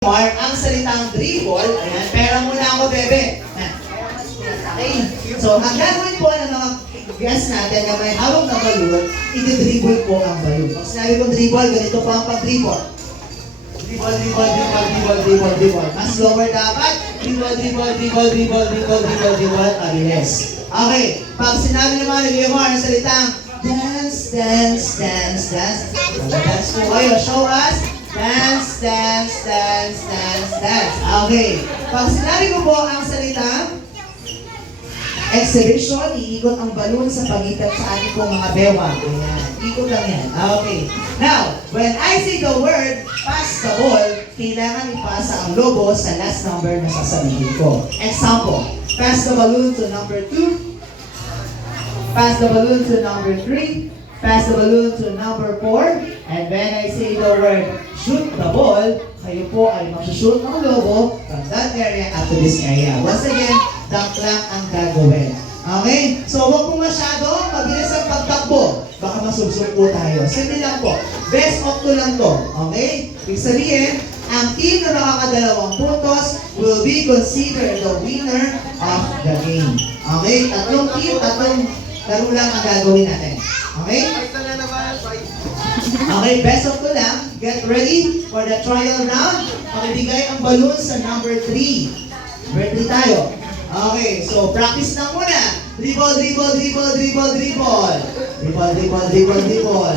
Mark, ang salitang dribble, ayan, pera muna ako, bebe. Okay, so ang gagawin po ng mga guests natin na may hawak na balon, i-dribble po ang balon. Pag sinabi kong dribble, ganito po ang pag-dribble. Dribble, dribble, dribble, dribble, dribble, dribble. Mas lower dapat. Dribble, dribble, dribble, dribble, dribble, dribble, dribble, abilis. Okay, pag sinabi naman ni Mar ang salitang dance, dance, dance, dance. Dance po kayo, show us. Dance, dance, dance, dance, dance. Okay. Pag sinabi ko po ang salitang exhibition, iikot ang balon sa pagitan sa ating pong mga bewang. Ayan. Ikot lang yan. Okay. Now, when I say the word, pass the ball, kailangan ipasa ang lobo sa last number na sasabihin ko. Example, pass the balloon to number 2, pass the balloon to number 3, pass the balloon to number 4, and when I say the word, shoot the ball, kayo po ay mag-shoot ng lobo from that area up to this area. Once again, dunk lang ang gagawin. Okay? So, huwag po masyado mabilis ang pagtakbo. Baka masubsub po tayo. Simple lang po. Best of 2 lang to. Okay? Ibig sabihin, ang team na nakakadalawang puntos will be considered the winner of the game. Okay? Tatlong team, tatlong laro lang ang gagawin natin. Okay? Okay, best of 2 lang. Get ready for the trial round. Pakibigay ang balloon sa number 3. Number 3 tayo. Okay, so practice na muna. Dribble, dribble, dribble, dribble, dribble. Dribble, dribble, dribble, dribble.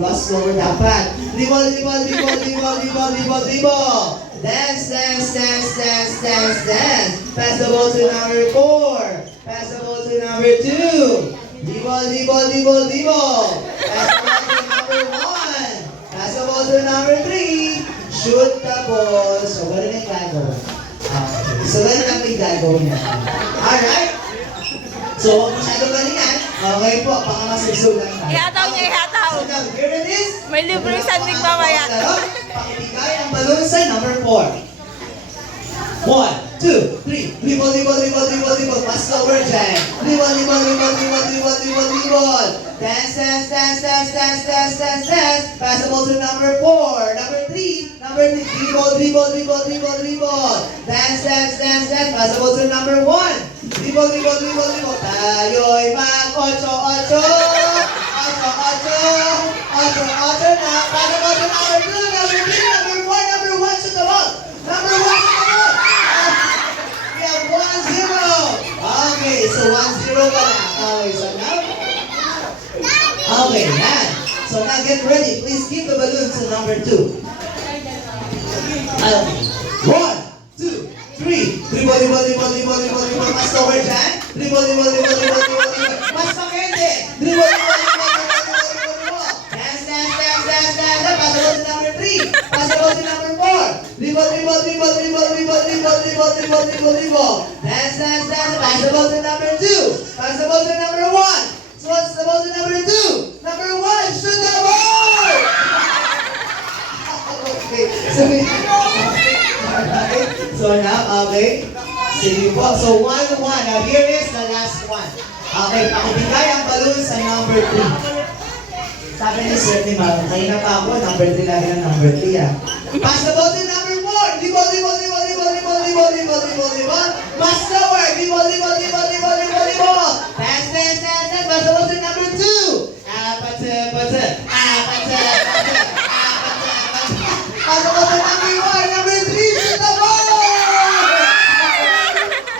Cross over dapat. Dribble, dribble, dribble, dribble, dribble, dribble, dribble. Dance, dance, dance, dance, dance, dance. Pass the ball to number 4. Pass the ball to number 2. Dribble, dribble, dribble, dribble. Pass the ball to number 1. Pass the ball to number 3. Shoot the ball. So, ganun yung gagawin. Okay. So, ganun lang yung gagawin natin. Alright? So, huwag masyadong galingan. Okay po, baka masugsugan tayo. Ihataw niya, ihataw. So, now, here it is. May libreng sandwich mamaya. Pakibigay ang balon sa number 4. 1, 2, 3. Dribble, dribble, dribble, dribble, dribble. Pass over dyan. Dribble, dribble, dribble, dribble, dribble, dribble, dribble. Dance, dance, dance, dance, dance, dance, dance, dance. Pass the ball to number 4. Number 3. Number 3. Dribble, dribble, dribble, dribble, dribble. Dance, dance, dance, dance. Pass the ball to number 1. Dribble, dribble, dribble, dribble. Tayo'y mag-8-8. 8-8. 8-8 na. Pass the ball to number 2, number 3, number 4, number 1. Shoot the ball. Number 1, shoot the ball. We have 1-0. Okay, so 1-0 ka na. Okay, so now. Okay, yan. So now get ready. Please give the balloon to number 2. Okay. 1, 2, 3. Dribble, dribble, dribble, dribble, dribble, dribble. Mas over dyan. Dribble, dribble, dribble, dribble, dribble, dribble. Mas pakende. Dribble, dribble, dribble, dribble, dribble, dribble, dribble. Dance, dance, dance, dance, dance. Pass the ball to number 3. Pass the ball to number 4. Dribble, dribble, dribble, dribble, dribble, dribble, dribble, dribble, dribble, dribble. Dance, dance, dance. Pass the ball to number 2. Pass the ball to number 1. So what's the ball to number 2? Number 1. Shoot the ball! Okay. So now, okay. Sige po. So 1-1. Now here is the last one. Okay, pakibigay ang balloon sa number 3. Sabi ni Sir ni Ma'am, kayo na pa ako, number 3 lagi ng number 3 ah. Pass the ball to number 4. Dribble, dribble, dribble, dribble, dribble, dribble, dribble, dribble, dribble. Pass lower. Dribble, dribble, dribble, dribble, dribble, dribble. Dance, dance, dance, dance. Pass the ball to number 2. Apate, apate, apate, apate, apate. Pass the ball to number 1, number 3. Shoot the ball!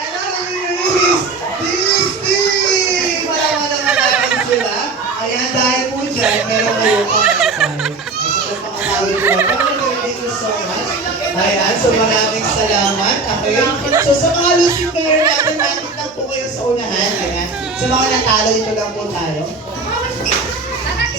And now we release this team. Malaman naman natin sila. Ayan, dahil po dyan, meron kayo pang-apply. Ay, sa pagpapakawin ko. Thank you so much. Ayan, so maraming salamat. Okay? So sa mga losing player natin, nakit lang po kayo sa unahan. Ayan. Sa mga natalo, ito lang po tayo.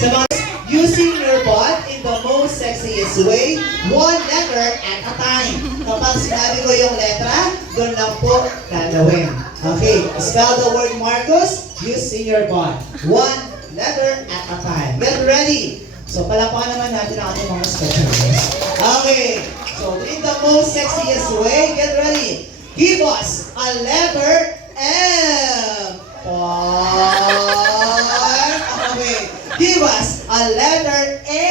Sa mga using your bot in the most sexiest way, one letter at a time. Kapag sinabi ko yung letra, doon lang po gagawin. Okay, spell the word Marcos using your bot. One letter at a time. Get ready! So palakpakan naman natin ang ating mga specialists. Okay, so in the most sexiest way, get ready. Give us a letter M. Okay. Give us a letter A.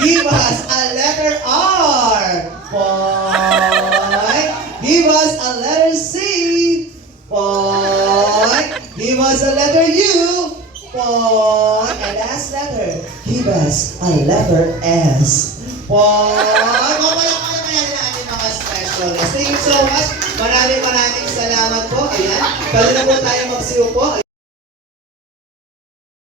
Give us a a letter R. Point. Give us a letter C. Point. Give us a letter U. Point. And last letter. Give us a letter S. Point. Papalakpakan natin ang ating mga specialists. Thank you so much. Maraming salamat po. Ayan. Pwede na po tayo magsiupo.